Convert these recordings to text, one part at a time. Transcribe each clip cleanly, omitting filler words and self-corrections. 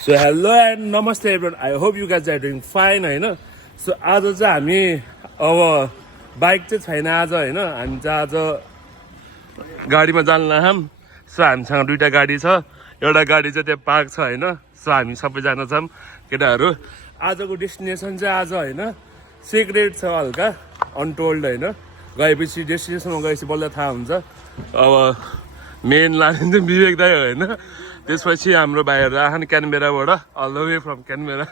So hello and namaste everyone. I hope you guys are doing fine हैन. So आज चाहिँ हामी अब बाइक चाहिँ छैन आज हैन. हामी चाहिँ आज गाडीमा जान लाम. सो हामीसँग दुईटा गाडी छ. एउटा गाडी चाहिँ त्यहाँ पार्क छ हैन. सो हामी सबैजना छौं केटाहरु. आजको डेस्टिनेसन चाहिँ आज हैन सिक्रेट छ हल्का अनटोल्ड हैन. गएपछि डेस्टिनेसनमा गएपछि बल्ल थाहा हुन्छ. अब मेन लाने चाहिँ विवेक दाइ हो हैन. त्यसपछि हाम्रो भाइहरु आछन् क्यानबेराबाट all the way from Canberra.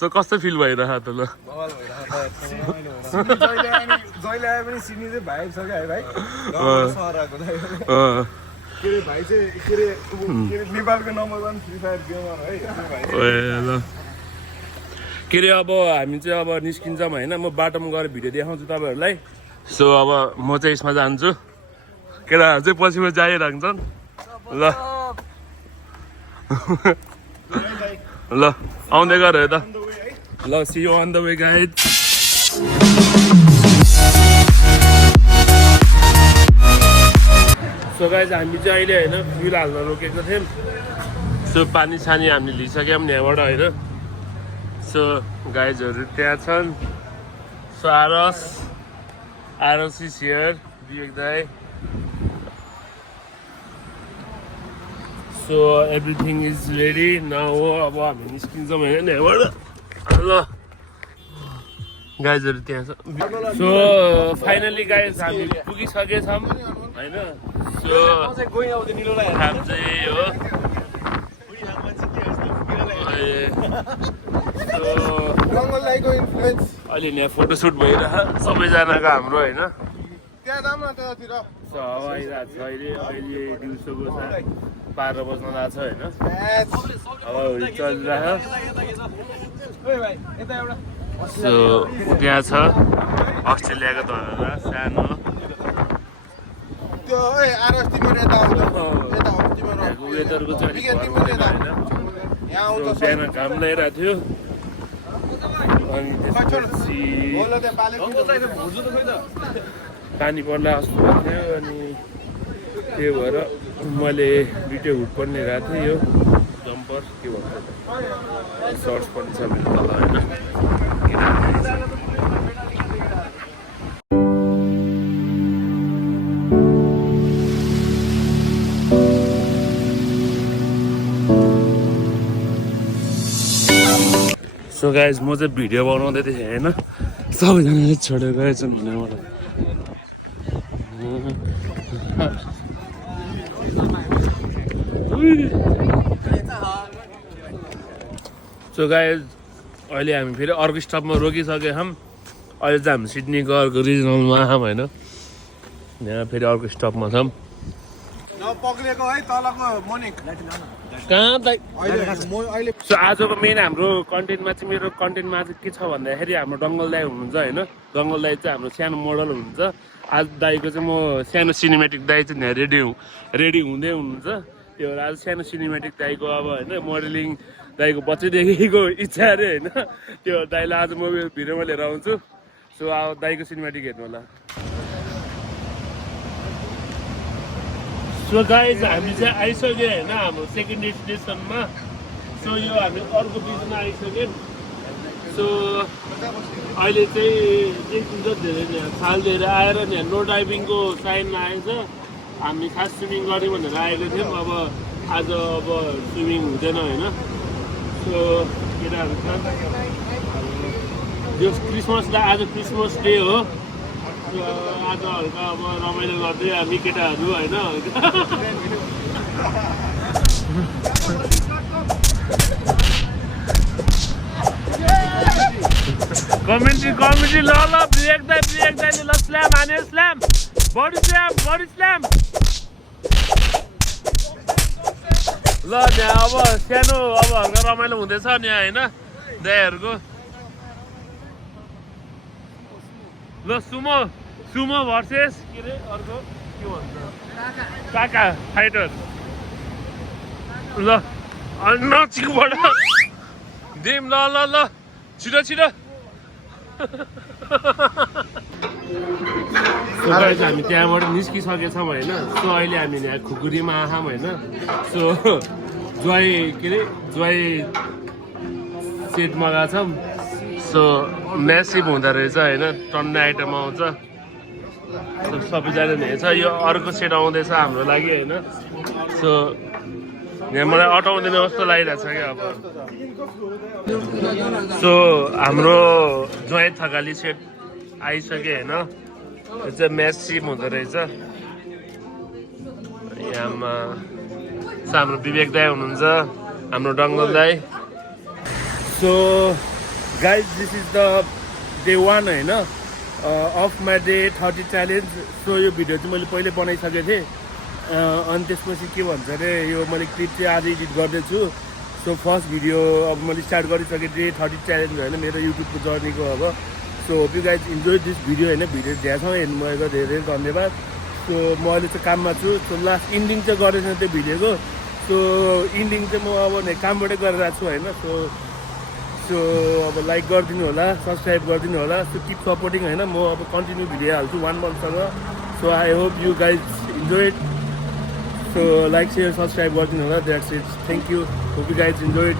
So कस्तो फिल भइरह त ल? बवाल भइरह त जहिले आए पनि सिडनी चाहिँ भाइ छ क्या है भाइ. सहर आएको दाइ. के रे भाइ चाहिँ के रे नेपालको नम्बर 1 फ्री फायर गेमर है भाइ. ल के रे अब हामी चाहिँ अब निस्किन्छौँ हैन. म बाटोमा गएर भिडियो देखाउँछु तपाईहरुलाई. सो अब म चाहिँ यसमा जान्छु. केटाहरु चाहिँ पछिमा जाइराख्छन्. ल ल आउँदै गर है त. ल see you on the way guide. So guys हामी चाहिँ अहिले हैन फ्युल हाल्न रोकेको थियौँ. सो पानी सानी हामीले लिइसक्यौँ यहाँबाट हैन. सो गाइजहरु त्यहाँ छन्. So Aaras is here. Vivek दाइ. So everything is ready now. अब हामी निस्किन्छौँ हैन यहाँबाट. ल गाइजहरु त्यहाँ छ. सो फाइनली गाइज हामी पुगिसकेछौँ हैन. सो काम चाहिँ हो. रंगोलाइको इन्फ्लुएन्स अहिले यहाँ फोटोसुट भइरहेको सबैजनाको हाम्रो हैन. त्यहाँ जाम न त्यतातिर. सो हावा आइरहेको छ अहिले दिउँसोको 12 बज्न लाग्छ हैन. अब चलिरहेको. ओइ भाइ यता एउटा सो त्यहाँ छ अस्ट्रेलियाको धरहरा सानो. त्यो ओइ आरस तिम्रो यता आउँछ. यता हो तिम्रो. त्यहाँको वेदरको चाहिँ बिहान तिम्रो यता हैन. यहाँ सो आउँछ. बिहान घाम लागिरहेको थियो. अनि त्यसपछि बोलो त्यहाँ पालेको पानी पर्ला जस्तो भएको थियो. अनि त्यही भएर मैले दुइटै हुड पनि लिइरहेको थिएँ. यो जम्पर के भन्छ सर्ट्स पनि छ मेरो तल होइन. सो गाइज म चाहिँ भिडियो बनाउँदै थिएँ होइन. सबैजनाले छोडेर गएछन् भने मलाई. सो गाइज अहिले हामी फेरि अर्को स्टपमा रोकिसकेका छौँ. अहिले चाहिँ हामी सिडनीको अर्को रिजनलमा आयौँ होइन. यहाँ फेरि अर्को स्टपमा छौँ. पक्रेको है तलको मोनिक कहाँ त. अहिले सो आजको मेन हाम्रो कन्टेन्टमा चाहिँ मेरो कन्टेन्टमा चाहिँ के छ भन्दाखेरि हाम्रो डङ्गल दाई हुनुहुन्छ होइन. डङ्गल दाई चाहिँ हाम्रो सानो मोडल हुनुहुन्छ. आज दाईको चाहिँ म सानो सिनेमेटिक दाई चाहिँ यहाँ रेडी हुँदै हुनुहुन्छ. त्यो भएर आज सानो सिनेमेटिक दाईको अब होइन मोडलिङ दाईको बच्चैदेखिको इच्छा अरे होइन. त्यो दाईलाई आज म भिडियोमा लिएर आउँछु. सो अब दाईको सिनेमेटिक हेर्नु होला. सो गाइज हामी चाहिँ आइसक्यो होइन हाम्रो सेकेन्ड डेस्टिनेसनमा. सो यो हामी अर्को बिचमा आइसक्यौँ. सो अहिले चाहिँ देखिन्छ धेरै यहाँ खाल दिएर आएर यहाँ नो डाइभिङको साइन लागेको छ. हामी खास स्विमिङ गऱ्यौँ भनेर आएको थियौँ. अब आज अब स्विमिङ हुँदैन होइन. सो केटाहरू छ. यो क्रिसमसलाई आज क्रिसमस डे हो. आज हल्का अब रमाइलो गर्दै हामी केटाहरू होइन. कमेन्ट्री ल ब्रेक दाइले ल स्ल्याम हाने स्ल्याम बडी स्ल्याम. ल यहाँ अब सानो अब हल्का रमाइलो हुँदैछ नि होइन दाइहरूको. ल सुमो भर्सेस के अरे अर्को के भन्छ काका फाइटर. ल नचिकबाट दिम. ल छिटो हामी त्यहाँबाट निस्किसकेछौँ होइन. सो अहिले हामी यहाँ खुकुरीमा आयौँ होइन. सो ज्वाई के अरे ज्वाई सेट मगाएको छौँ सो म्यासिभ हुँदो रहेछ होइन टन्ने आइटम आउँछ सो सबैजना हेर्छ यो अर्को सेट आउँदैछ हाम्रो लागि होइन सो यहाँ मलाई अटाउँदैन जस्तो लागिरहेको छ क्या अब सो हाम्रो ज्वाइँ थकाली सेट आइसक्यो होइन यो चाहिँ म्यासिभ हुँदो रहेछ यहाँमा हाम्रो विवेक दाई हुनुहुन्छ हाम्रो डङ्गल दाई so guys this is the day 1 होइन of my day 30 challenge so यो भिडियो चाहिँ मैले पहिले बनाइसकेको थिएँ अनि त्यसपछि के भन्छ अरे यो मैले क्लिप चाहिँ आज एडिट गर्दैछु सो फर्स्ट भिडियो अब मैले स्टार्ट गरिसकेँ डे 30 च्यालेन्ज होइन मेरो युट्युबको जर्नीको अब so hope you guys enjoy this video होइन भिडियो धेरैसँग हेर्नुभएको धेरै धन्यवाद सो म अहिले चाहिँ काममा छु सो लास्ट इन्डिङ चाहिँ गरेको त्यो भिडियोको सो इन्डिङ चाहिँ म अब कामबाटै गरिरहेको छु होइन सो अब लाइक गरिदिनु होला सब्सक्राइब गरिदिनु होला सो किप सपोर्टिङ होइन म अब कन्टिन्यू भिडियो हाल्छु 1 मन्थसँग so I hope you guys enjoy so like share subscribe गरिदिनु होला that's it thank you hope you guys enjoy